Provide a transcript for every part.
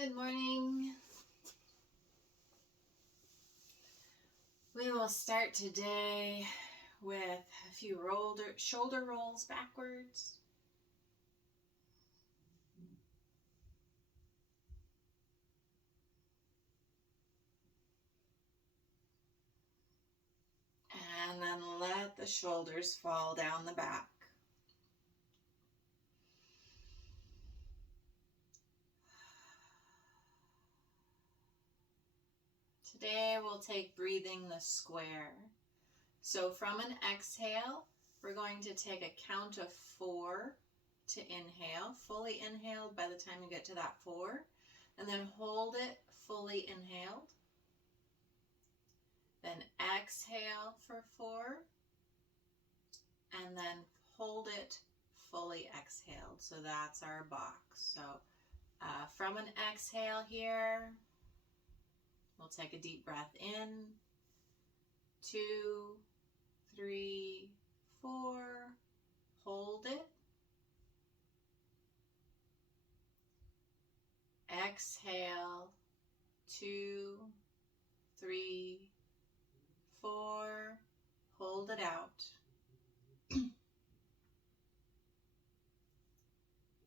Good morning. We will start today with a few shoulder rolls backwards. And then let the shoulders fall down the back. Today we'll take breathing the square. So from an exhale, we're going to take a count of 4 to inhale, fully inhaled by the time you get to that 4, and then hold it fully inhaled. Then exhale for 4, and then hold it fully exhaled. So that's our box. So from an exhale here, we'll take a deep breath in, 2, 3, 4, hold it. Exhale, 2, 3, 4, hold it out.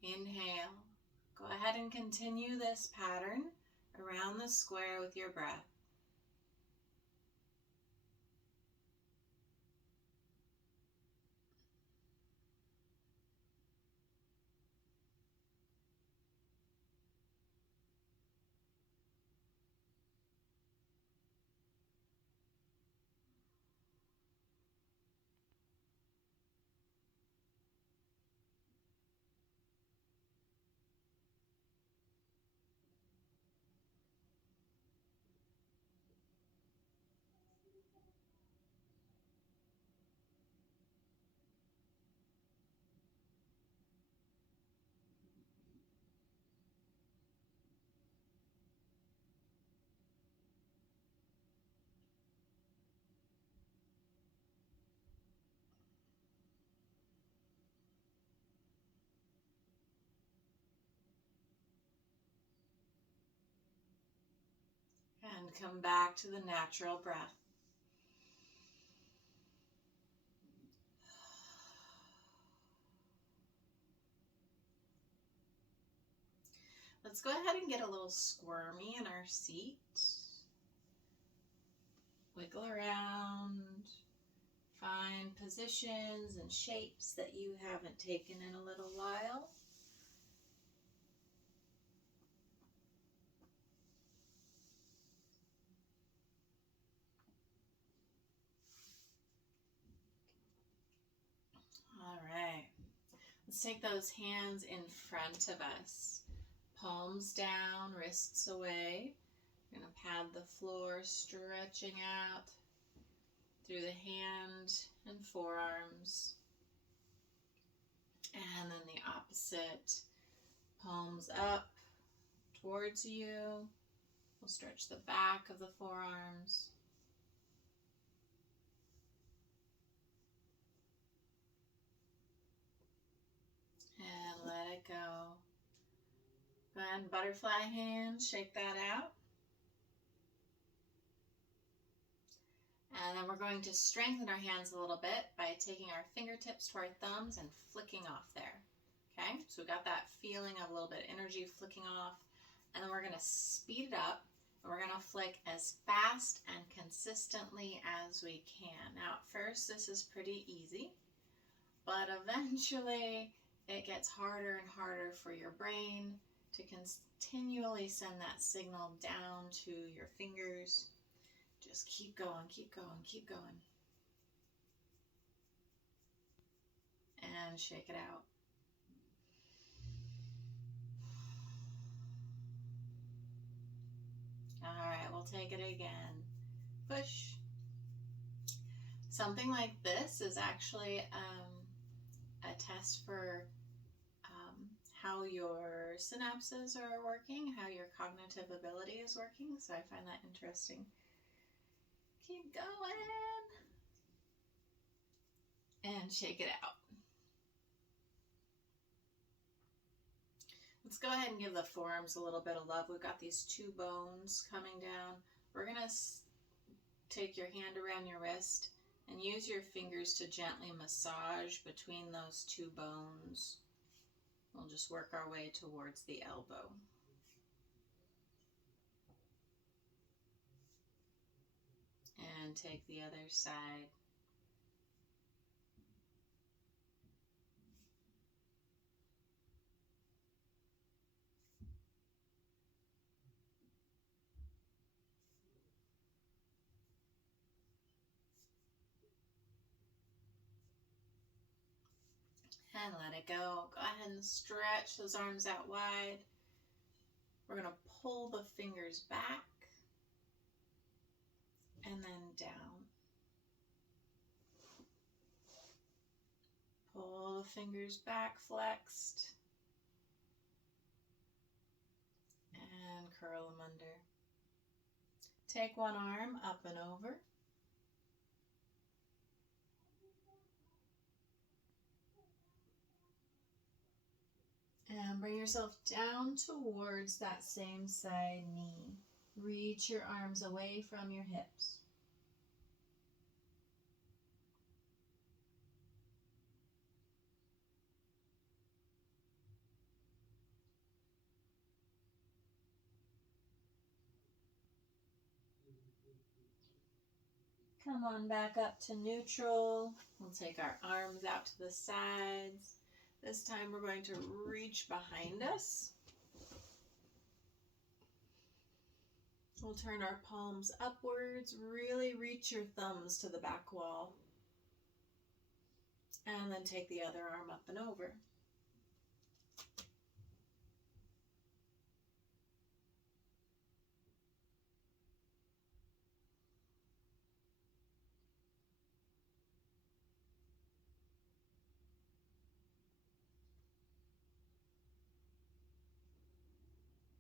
Inhale. Go ahead and continue this pattern around the square with your breath. And come back to the natural breath. Let's go ahead and get a little squirmy in our seat. Wiggle around. Find positions and shapes that you haven't taken in a little while. All right. Let's take those hands in front of us. Palms down, wrists away. We're going to pad the floor, stretching out through the hand and forearms. And then the opposite. Palms up towards you. We'll stretch the back of the forearms. And let it go. Go ahead and butterfly hand, shake that out. And then we're going to strengthen our hands a little bit by taking our fingertips to our thumbs and flicking off there. Okay, so we got that feeling of a little bit of energy flicking off. And then we're going to speed it up. And we're going to flick as fast and consistently as we can. Now at first this is pretty easy, but eventually it gets harder and harder for your brain to continually send that signal down to your fingers. Just keep going, keep going, keep going. And shake it out. All right, we'll take it again. Push. Something like this is actually a test for how your synapses are working, how your cognitive ability is working. So I find that interesting. Keep going. And shake it out. Let's go ahead and give the forearms a little bit of love. We've got these two bones coming down. We're going to take your hand around your wrist and use your fingers to gently massage between those two bones. We'll just work our way towards the elbow. And take the other side. And let it go. Go ahead and stretch those arms out wide. We're going to pull the fingers back and then down. Pull the fingers back, flexed, and curl them under. Take one arm up and over. And bring yourself down towards that same side knee. Reach your arms away from your hips. Come on back up to neutral. We'll take our arms out to the sides. This time we're going to reach behind us. We'll turn our palms upwards. Really reach your thumbs to the back wall. And then take the other arm up and over.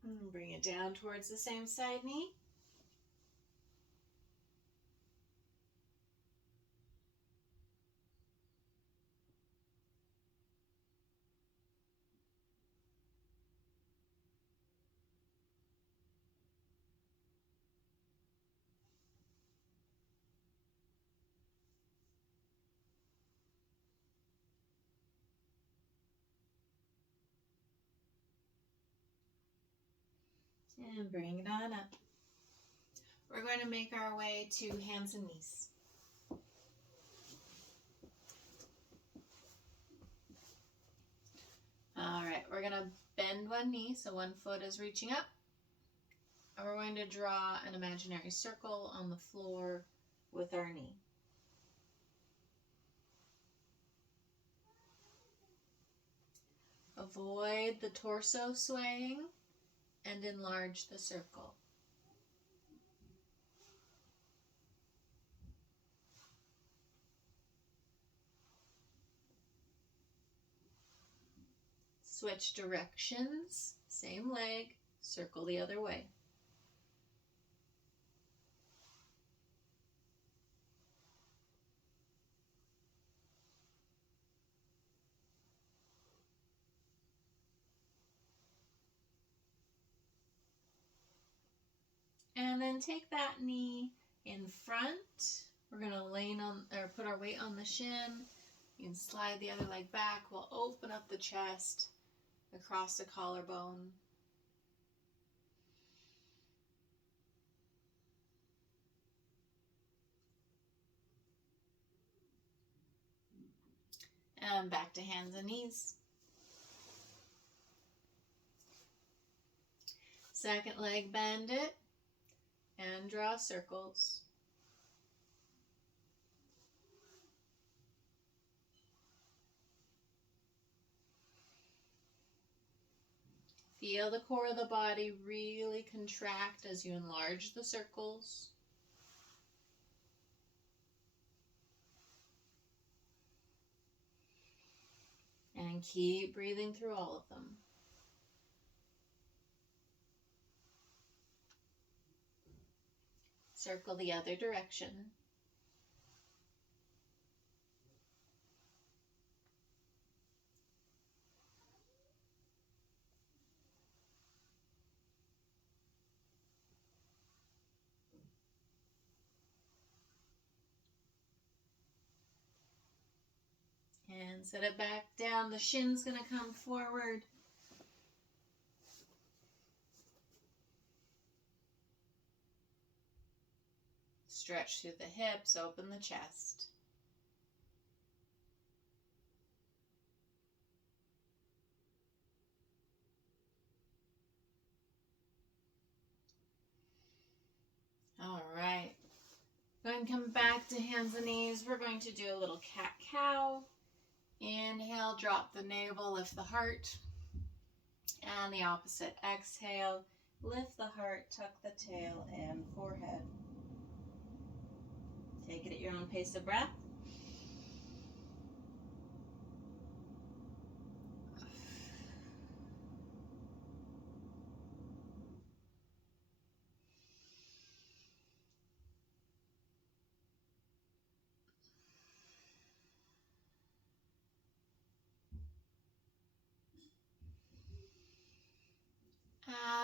And bring it down towards the same side knee. And bring it on up. We're going to make our way to hands and knees. All right, we're going to bend one knee, so one foot is reaching up. And we're going to draw an imaginary circle on the floor with our knee. Avoid the torso swaying and enlarge the circle. Switch directions, same leg, circle the other way. And then take that knee in front. We're going to put our weight on the shin. You can slide the other leg back. We'll open up the chest across the collarbone. And back to hands and knees. Second leg, bend it and draw circles. Feel the core of the body really contract as you enlarge the circles. And keep breathing through all of them. Circle the other direction. And set it back down. The shin's going to come forward. Stretch through the hips, open the chest. All right. Go ahead and come back to hands and knees. We're going to do a little cat-cow. Inhale, drop the navel, lift the heart. And the opposite. Exhale, lift the heart, tuck the tail and forehead. Take it at your own pace of breath.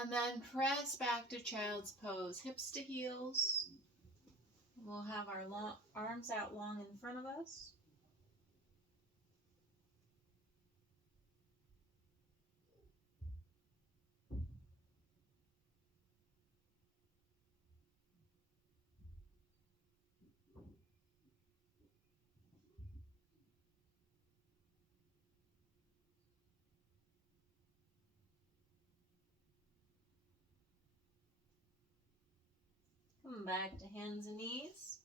And then press back to child's pose, hips to heels. We'll have our arms out long in front of us. Come back to hands and knees.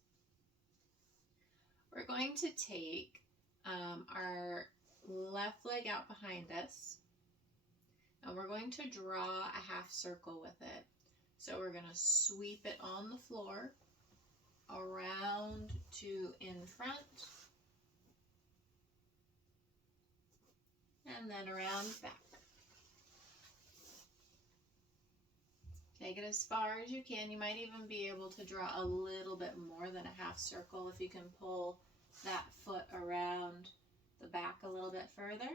We're going to take our left leg out behind us, and we're going to draw a half circle with it. So we're going to sweep it on the floor, around to in front, and then around back. Take it as far as you can. You might even be able to draw a little bit more than a half circle if you can pull that foot around the back a little bit further.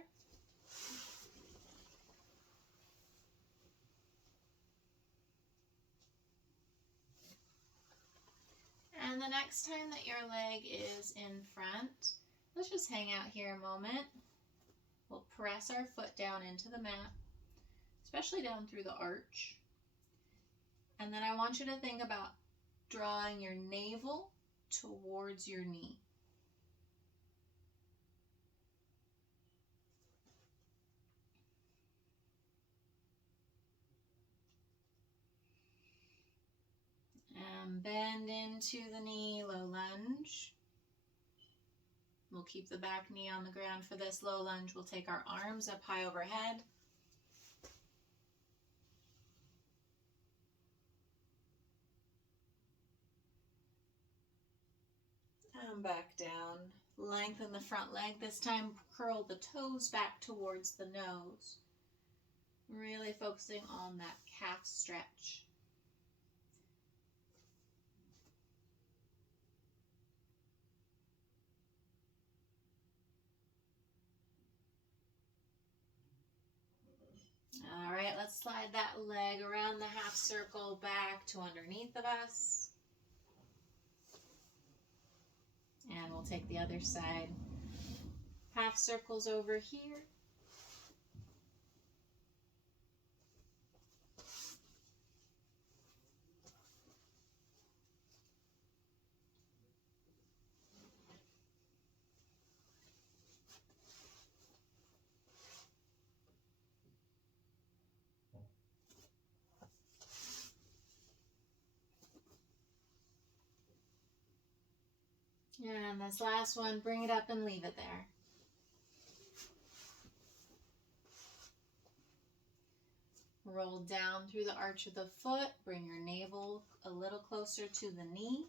And the next time that your leg is in front, let's just hang out here a moment. We'll press our foot down into the mat, especially down through the arch. And then I want you to think about drawing your navel towards your knee. And bend into the knee, low lunge. We'll keep the back knee on the ground for this low lunge. We'll take our arms up high overhead. And back down. Lengthen the front leg. This time curl the toes back towards the nose. Really focusing on that calf stretch. All right, let's slide that leg around the half circle back to underneath of us. And we'll take the other side. Half circles over here. And this last one, bring it up and leave it there. Roll down through the arch of the foot. Bring your navel a little closer to the knee.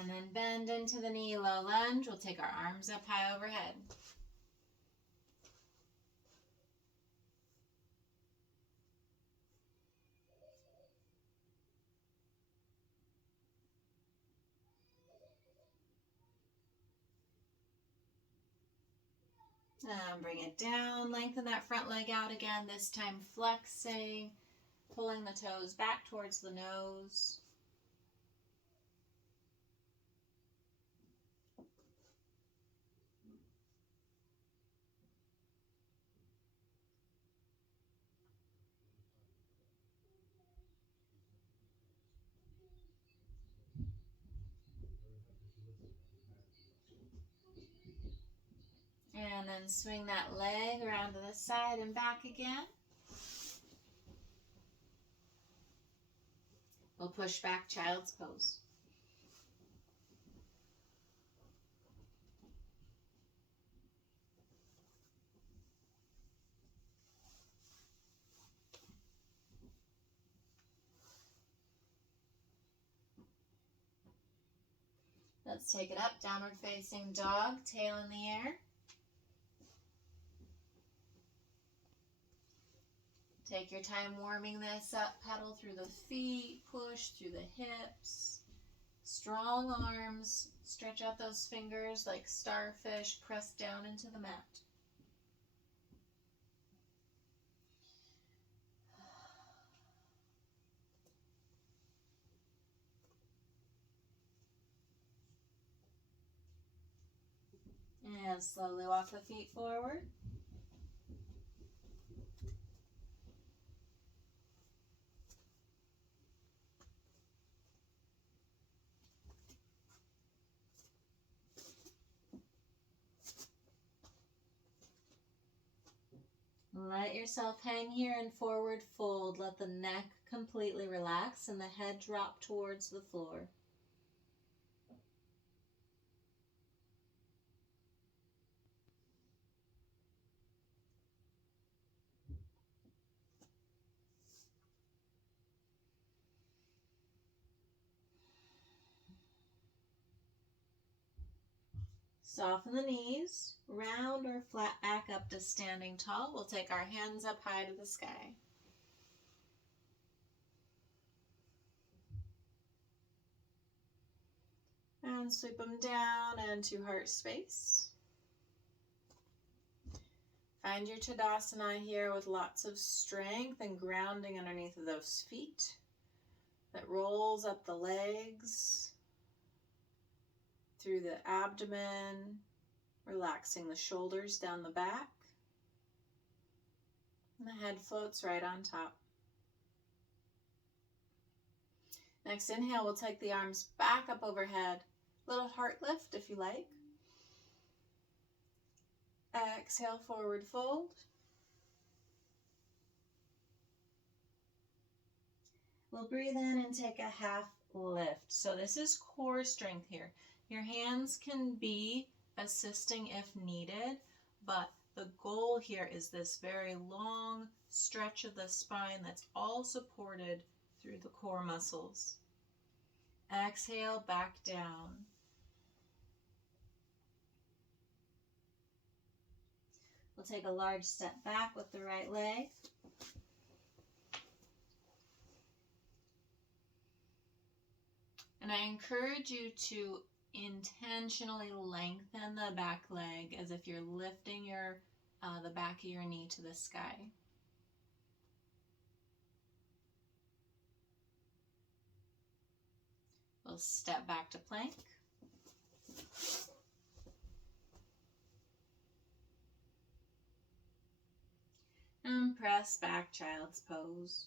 And then bend into the knee, low lunge. We'll take our arms up high overhead. And bring it down, lengthen that front leg out again, this time flexing, pulling the toes back towards the nose. And then swing that leg around to the side and back again. We'll push back child's pose. Let's take it up, downward facing dog, tail in the air. Take your time warming this up, pedal through the feet, push through the hips. Strong arms, stretch out those fingers like starfish, press down into the mat. And slowly walk the feet forward. Let yourself hang here in forward fold. Let the neck completely relax and the head drop towards the floor. Soften the knees, round or flat back up to standing tall. We'll take our hands up high to the sky. And sweep them down into heart space. Find your Tadasana here with lots of strength and grounding underneath of those feet. That rolls up the legs, through the abdomen, relaxing the shoulders down the back. And the head floats right on top. Next inhale, we'll take the arms back up overhead. Little heart lift if you like. Exhale, forward fold. We'll breathe in and take a half lift. So this is core strength here. Your hands can be assisting if needed, but the goal here is this very long stretch of the spine that's all supported through the core muscles. Exhale, back down. We'll take a large step back with the right leg. And I encourage you to intentionally lengthen the back leg as if you're lifting the back of your knee to the sky. We'll step back to plank. And press back, child's pose.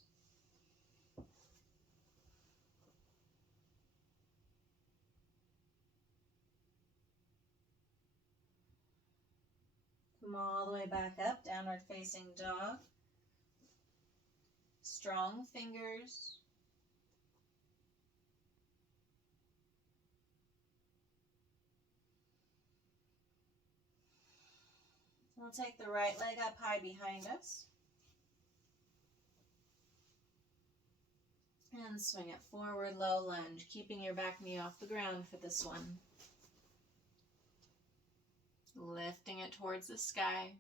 Come all the way back up, downward facing dog. Strong fingers. We'll take the right leg up high behind us. And swing it forward, low lunge, keeping your back knee off the ground for this one. Lifting it towards the sky.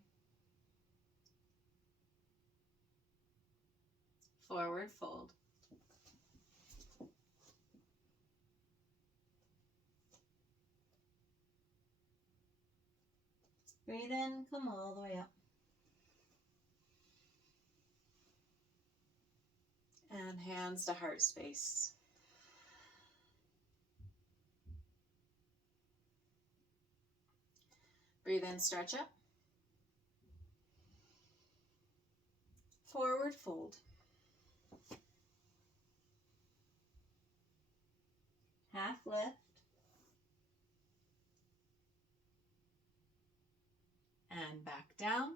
Forward fold. Breathe in, come all the way up. And hands to heart space. Breathe in, stretch up. Forward fold. Half lift. And back down.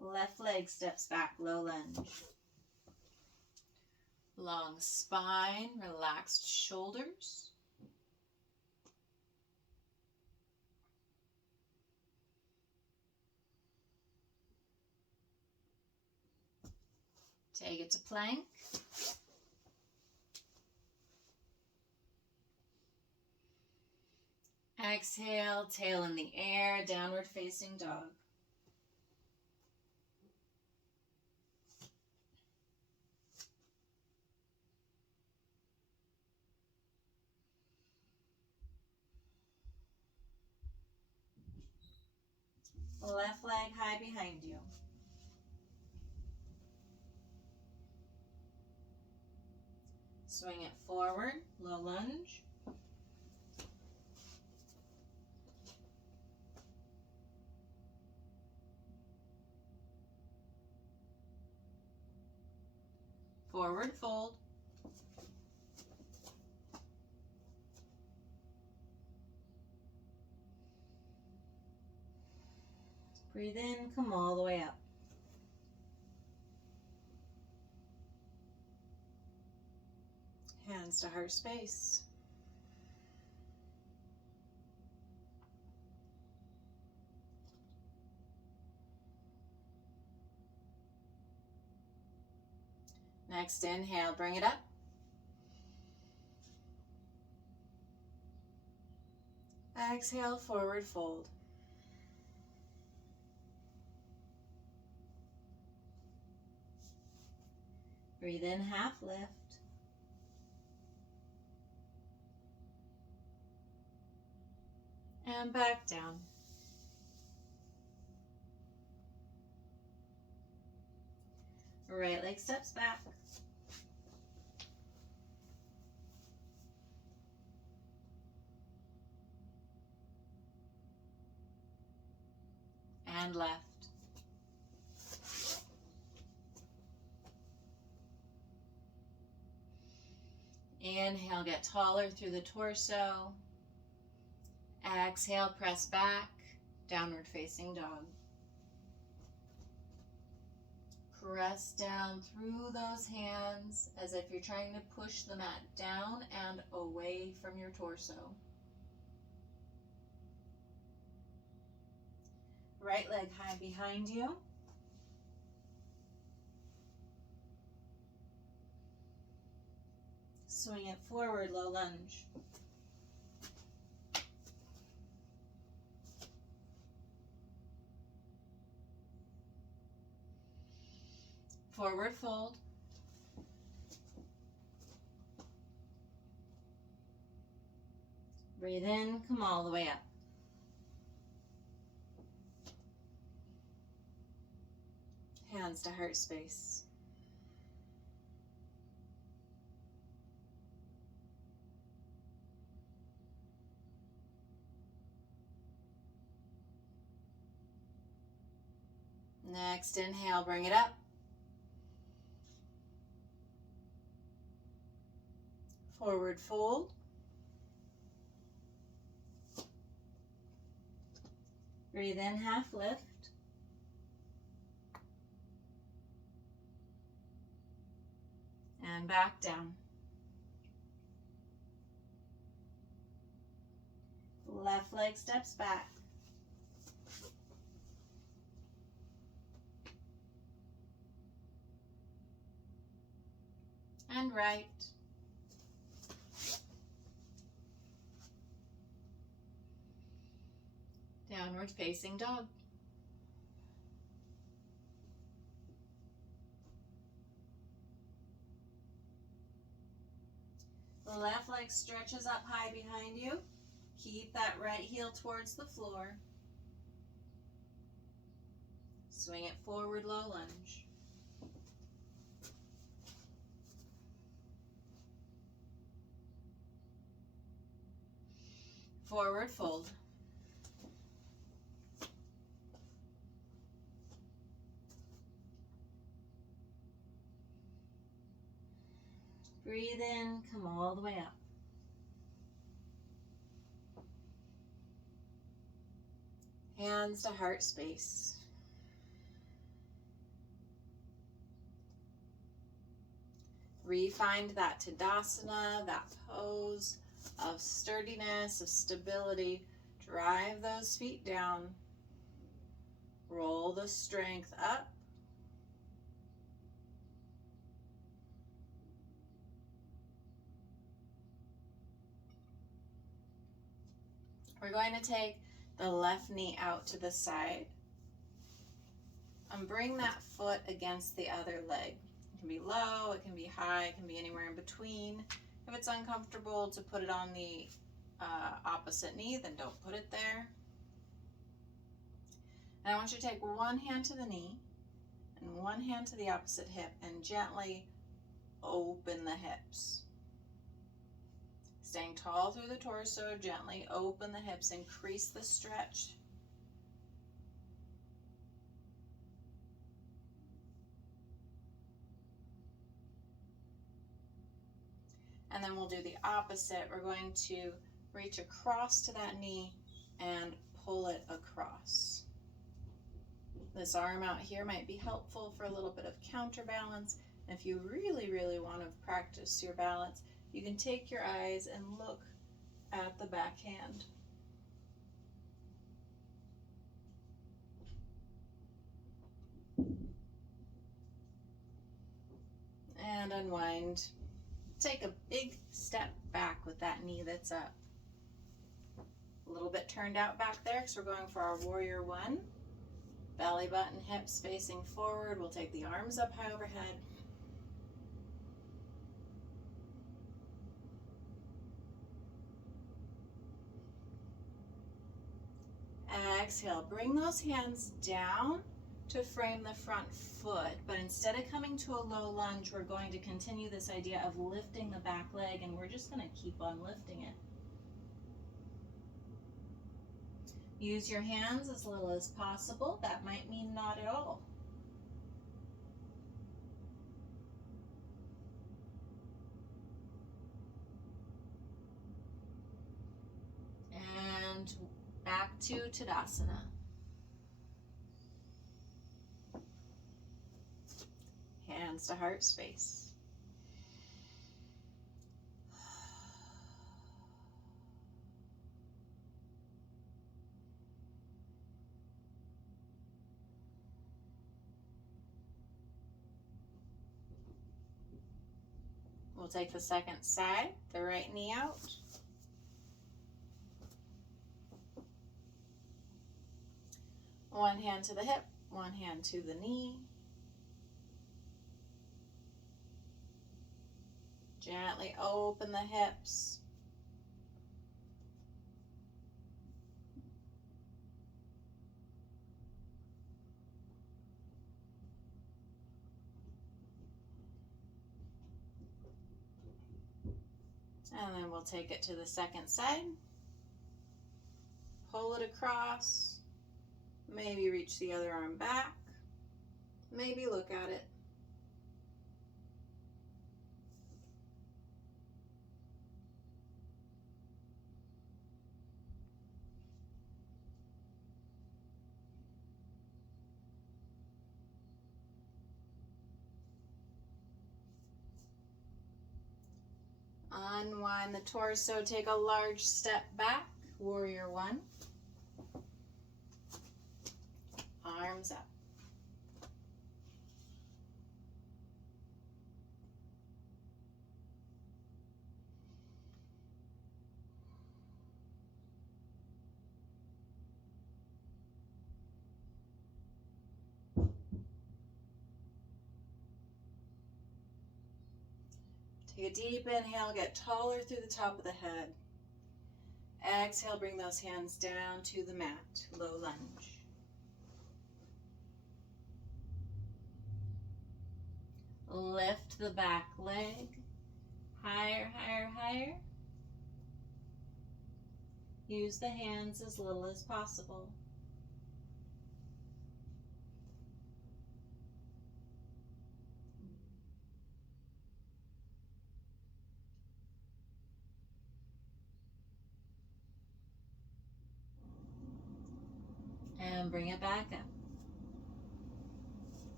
Left leg steps back, low lunge. Long spine, relaxed shoulders. Take it to plank. Exhale, tail in the air, downward facing dog. Left leg high behind you. Swing it forward, low lunge. Forward fold. Breathe in, come all the way up. Hands to heart space. Next inhale, bring it up. Exhale, forward fold. Breathe in, half lift. And back down. Right leg steps back. And left. Inhale, get taller through the torso. Exhale, press back, downward facing dog. Press down through those hands as if you're trying to push the mat down and away from your torso. Right leg high behind you. Swing it forward, low lunge. Forward fold. Breathe in, come all the way up. Hands to heart space. Next inhale, bring it up. Forward fold. Breathe in, half lift. And back down. Left leg steps back. And right. Downward facing dog. The left leg stretches up high behind you. Keep that right heel towards the floor. Swing it forward, low lunge. Forward fold. Breathe in, come all the way up. Hands to heart space. Re-find that Tadasana, that pose of sturdiness, of stability. Drive those feet down. Roll the strength up. We're going to take the left knee out to the side and bring that foot against the other leg. It can be low, it can be high, it can be anywhere in between. If it's uncomfortable to put it on the opposite knee, then don't put it there. And I want you to take one hand to the knee and one hand to the opposite hip and gently open the hips. Staying tall through the torso, gently open the hips, increase the stretch. And then we'll do the opposite. We're going to reach across to that knee and pull it across. This arm out here might be helpful for a little bit of counterbalance. And if you really, really want to practice your balance, you can take your eyes and look at the back hand. And unwind. Take a big step back with that knee that's up. A little bit turned out back there because we're going for our warrior one. Belly button, hips facing forward. We'll take the arms up high overhead. Exhale, bring those hands down to frame the front foot, but instead of coming to a low lunge, we're going to continue this idea of lifting the back leg, and we're just going to keep on lifting it. Use your hands as little as possible. That might mean not at all. And back to Tadasana. Hands to heart space. We'll take the second side, the right knee out. One hand to the hip, one hand to the knee. Gently open the hips. And then we'll take it to the second side. Pull it across. Maybe reach the other arm back. Maybe look at it. Unwind the torso, take a large step back, warrior one. Arms up. Take a deep inhale, get taller through the top of the head. Exhale, bring those hands down to the mat, low lunge. Lift the back leg, higher, higher, higher. Use the hands as little as possible. And bring it back up.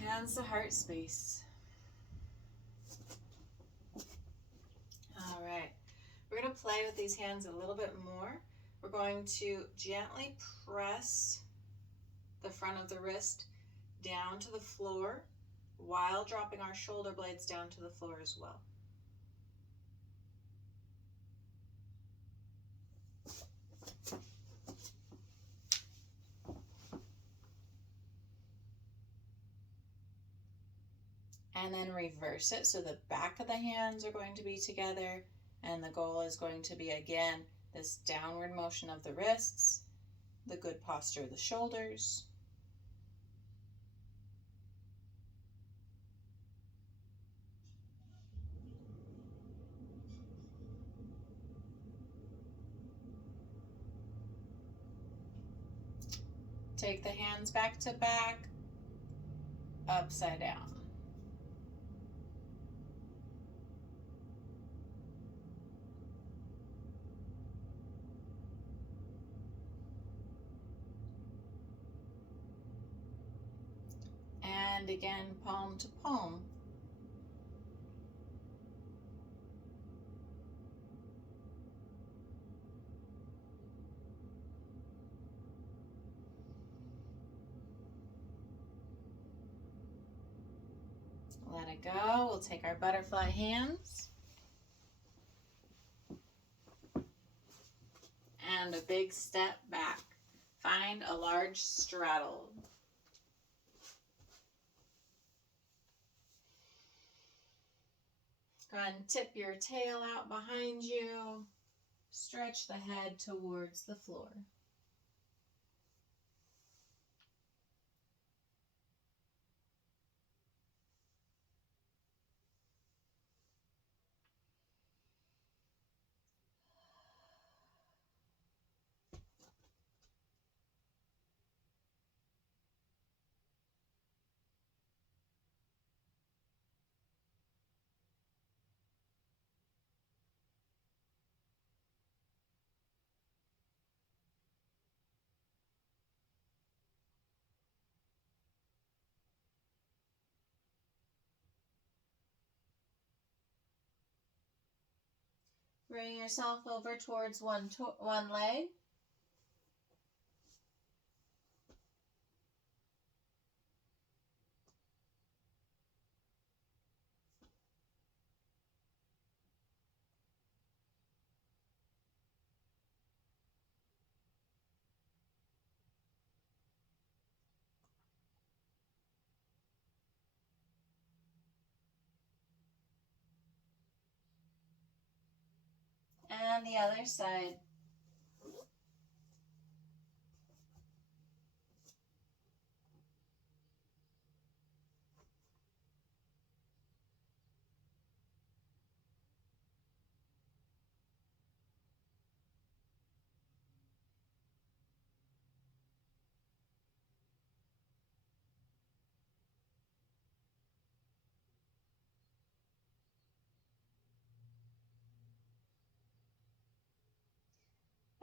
Hands to heart space. All right. We're going to play with these hands a little bit more. We're going to gently press the front of the wrist down to the floor while dropping our shoulder blades down to the floor as well. And then reverse it, so the back of the hands are going to be together, and the goal is going to be, again, this downward motion of the wrists, the good posture of the shoulders. Take the hands back to back, upside down. And again, palm to palm. Let it go. We'll take our butterfly hands. And a big step back. Find a large straddle. Go ahead and tip your tail out behind you. Stretch the head towards the floor. Bring yourself over towards one leg. And the other side.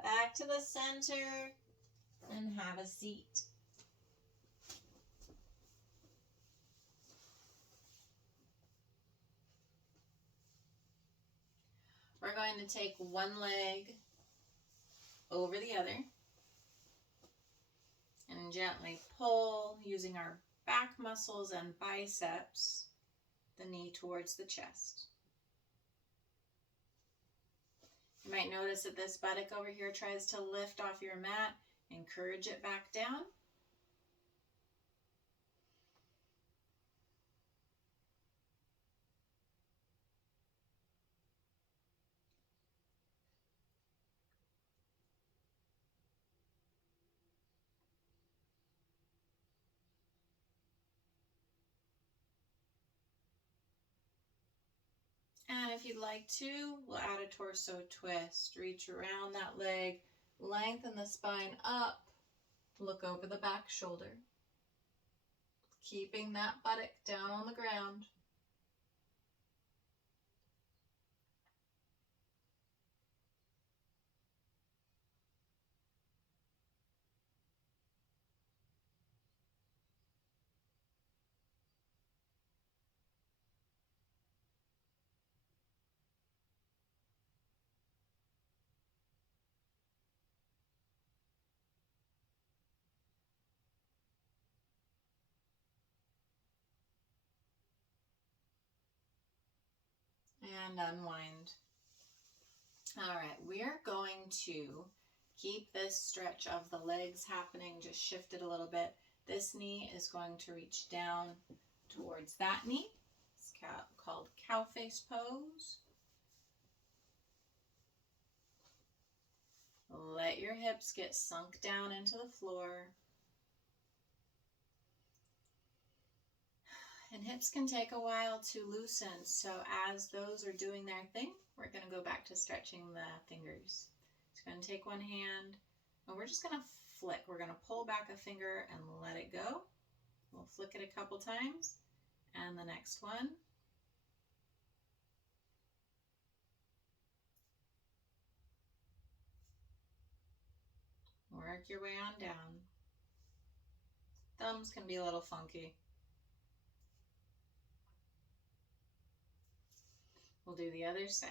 Back to the center and have a seat. We're going to take one leg over the other and gently pull using our back muscles and biceps the knee towards the chest. You might notice that this buttock over here tries to lift off your mat. Encourage it back down. you'd like to, we'll add a torso twist. Reach around that leg, lengthen the spine up, look over the back shoulder. Keeping that buttock down on the ground. And unwind. All right, we're going to keep this stretch of the legs happening, just shift it a little bit. This knee is going to reach down towards that knee. It's called Cowface pose. Let your hips get sunk down into the floor. And hips can take a while to loosen, so as those are doing their thing, we're going to go back to stretching the fingers. It's going to take one hand, and we're just going to flick. We're going to pull back a finger and let it go. We'll flick it a couple times, and the next one. Work your way on down. Thumbs can be a little funky. We'll do the other side.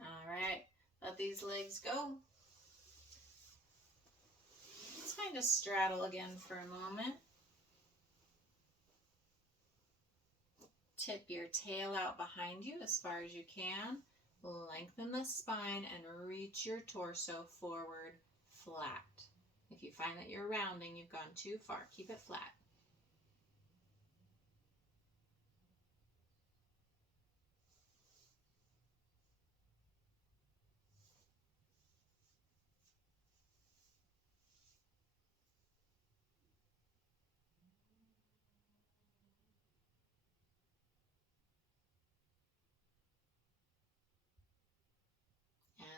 All right, let these legs go. Let's kind of straddle again for a moment. Tip your tail out behind you as far as you can. Lengthen the spine and reach your torso forward flat. If you find that you're rounding, you've gone too far. Keep it flat.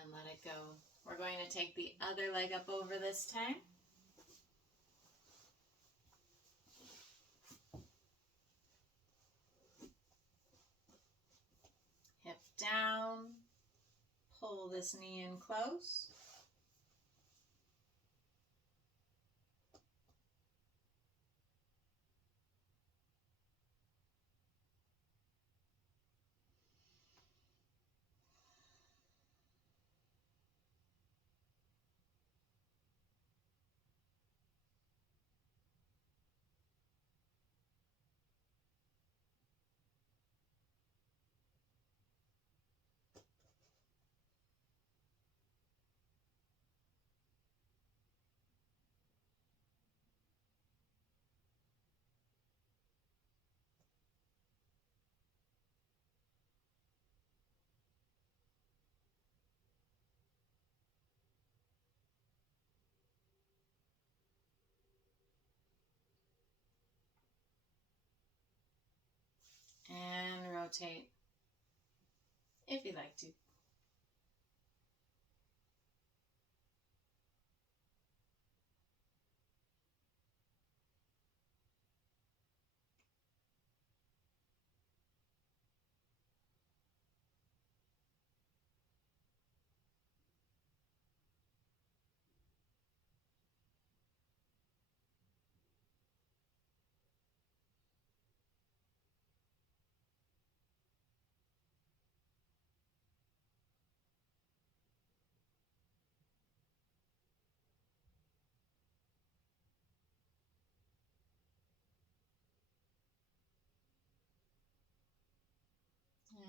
And let it go. We're going to take the other leg up over this time. Hip down. Pull this knee in close. And rotate if you'd like to.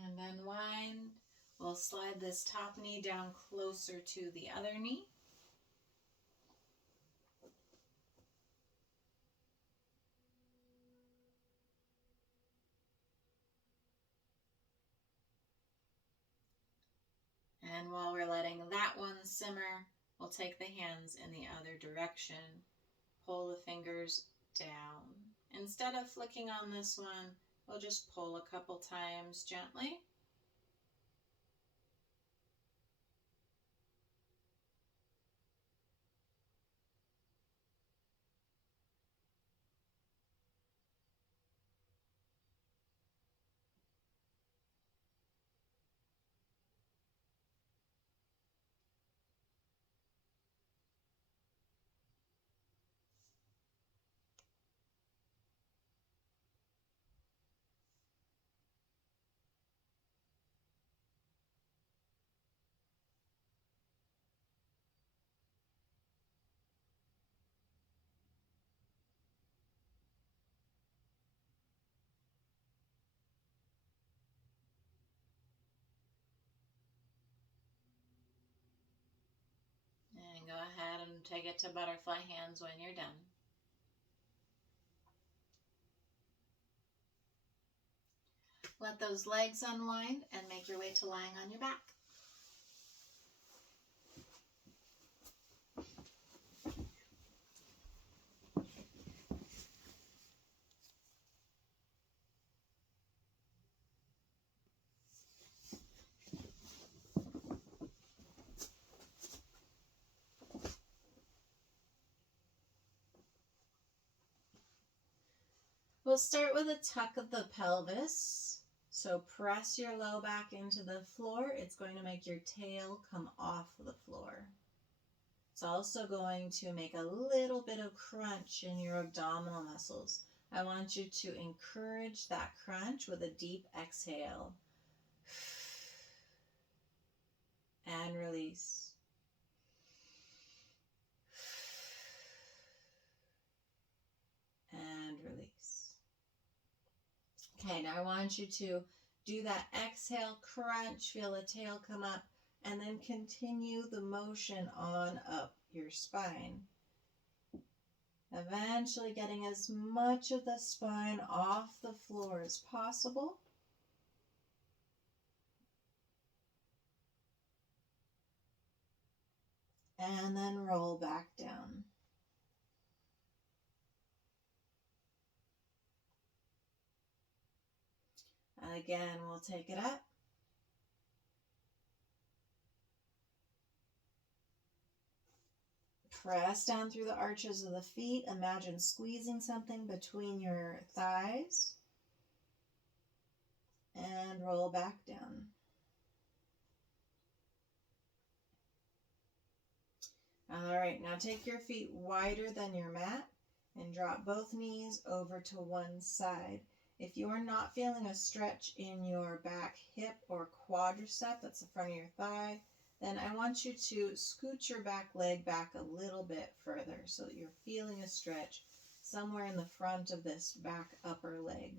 And unwind. We'll slide this top knee down closer to the other knee. And while we're letting that one simmer, we'll take the hands in the other direction. Pull the fingers down. Instead of flicking on this one, we'll just pull a couple times gently. And go ahead and take it to butterfly hands when you're done. Let those legs unwind and make your way to lying on your back. We'll start with a tuck of the pelvis. So press your low back into the floor. It's going to make your tail come off the floor. It's also going to make a little bit of crunch in your abdominal muscles. I want you to encourage that crunch with a deep exhale. And release. And release. Okay, now I want you to do that exhale crunch, feel the tail come up, and then continue the motion on up your spine. Eventually getting as much of the spine off the floor as possible. And then roll back down. Again, we'll take it up. Press down through the arches of the feet. Imagine squeezing something between your thighs. And roll back down. All right, now take your feet wider than your mat and drop both knees over to one side. If you are not feeling a stretch in your back hip or quadricep, that's the front of your thigh, then I want you to scoot your back leg back a little bit further so that you're feeling a stretch somewhere in the front of this back upper leg.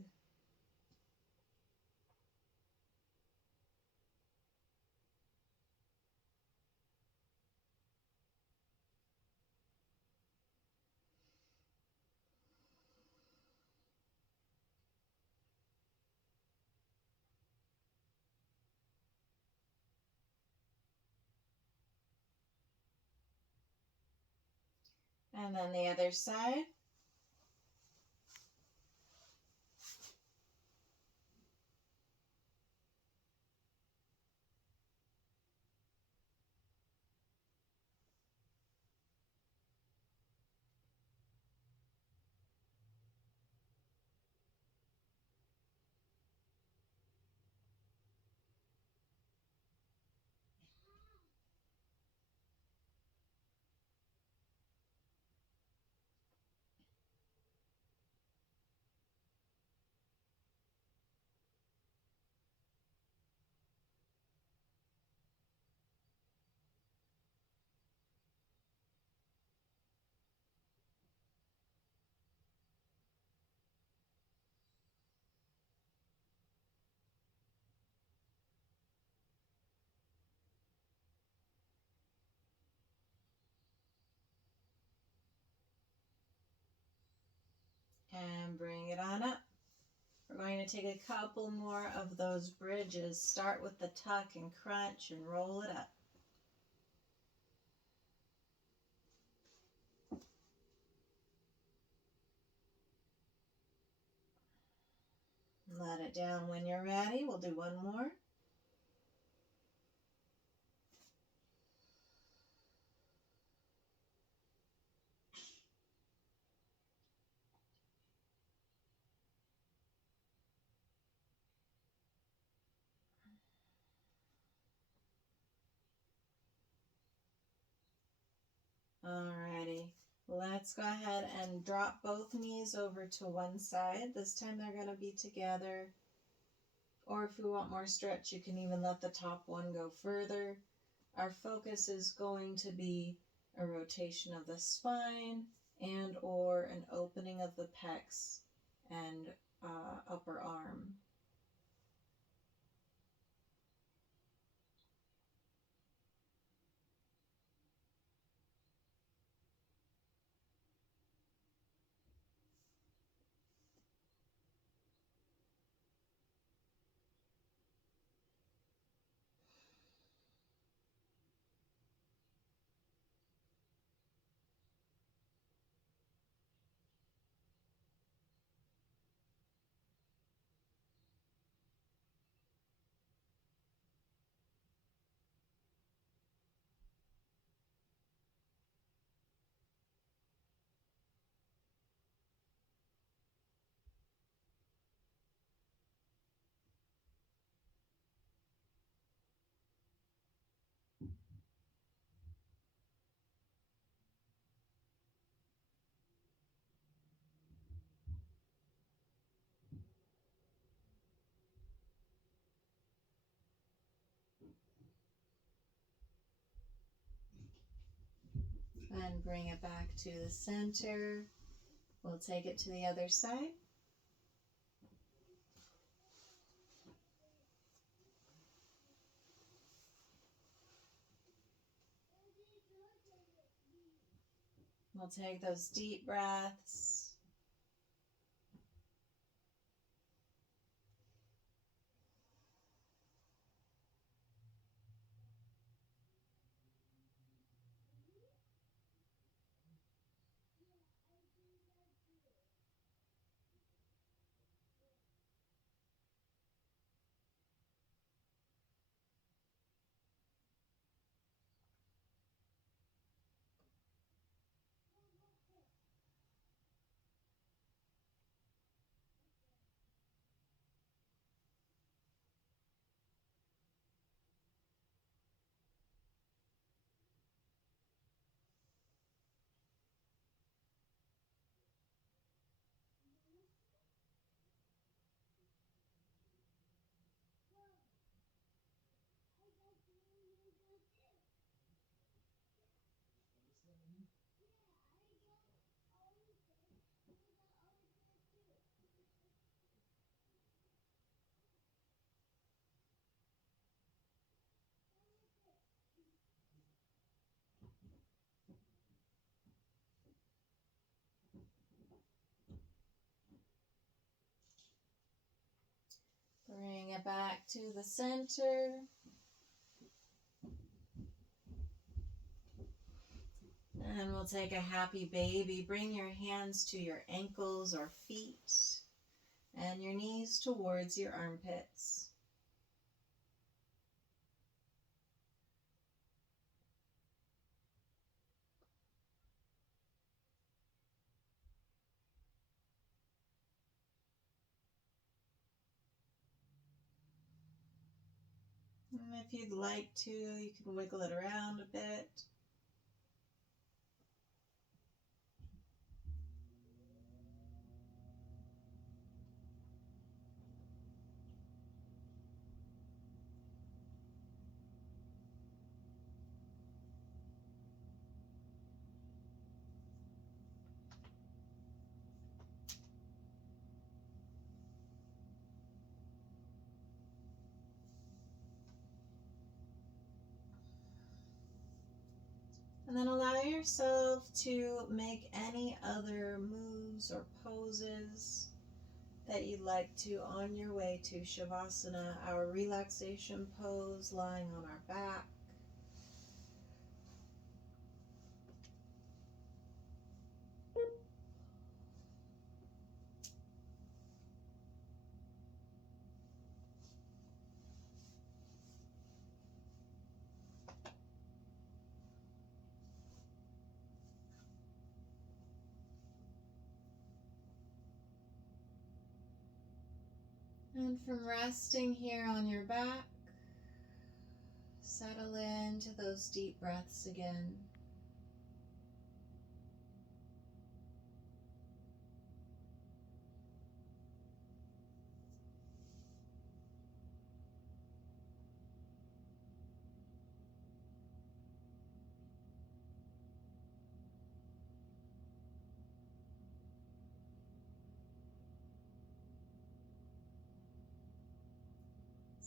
And then the other side. And bring it on up. We're going to take a couple more of those bridges. Start with the tuck and crunch and roll it up. Let it down when you're ready. We'll do one more. Alrighty, let's go ahead and drop both knees over to one side. This time they're going to be together. Or if you want more stretch, you can even let the top one go further. Our focus is going to be a rotation of the spine and or an opening of the pecs and upper arm. And bring it back to the center. We'll take it to the other side. We'll take those deep breaths. Bring it back to the center. And we'll take a happy baby. Bring your hands to your ankles or feet and your knees towards your armpits. And if you'd like to, you can wiggle it around a bit. And then allow yourself to make any other moves or poses that you'd like to on your way to Shavasana, our relaxation pose, lying on our back. And from resting here on your back, settle into those deep breaths again.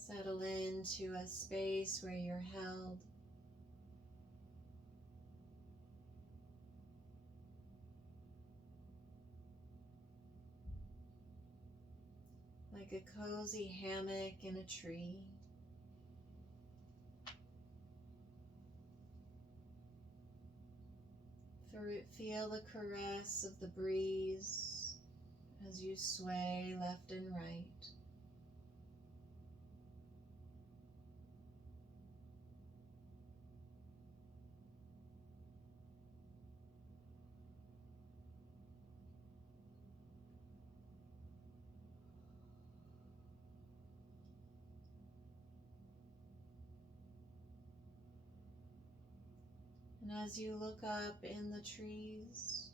Settle into a space where you're held. Like a cozy hammock in a tree. Feel the caress of the breeze as you sway left and right. And as you look up in the trees,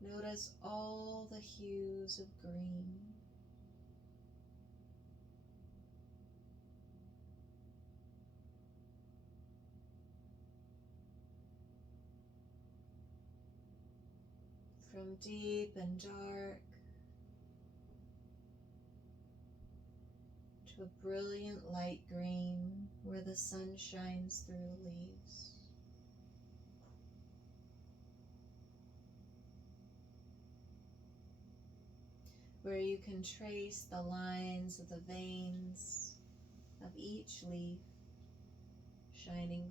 notice all the hues of green. From deep and dark to a brilliant light green where the sun shines through the leaves. Where you can trace the lines of the veins of each leaf shining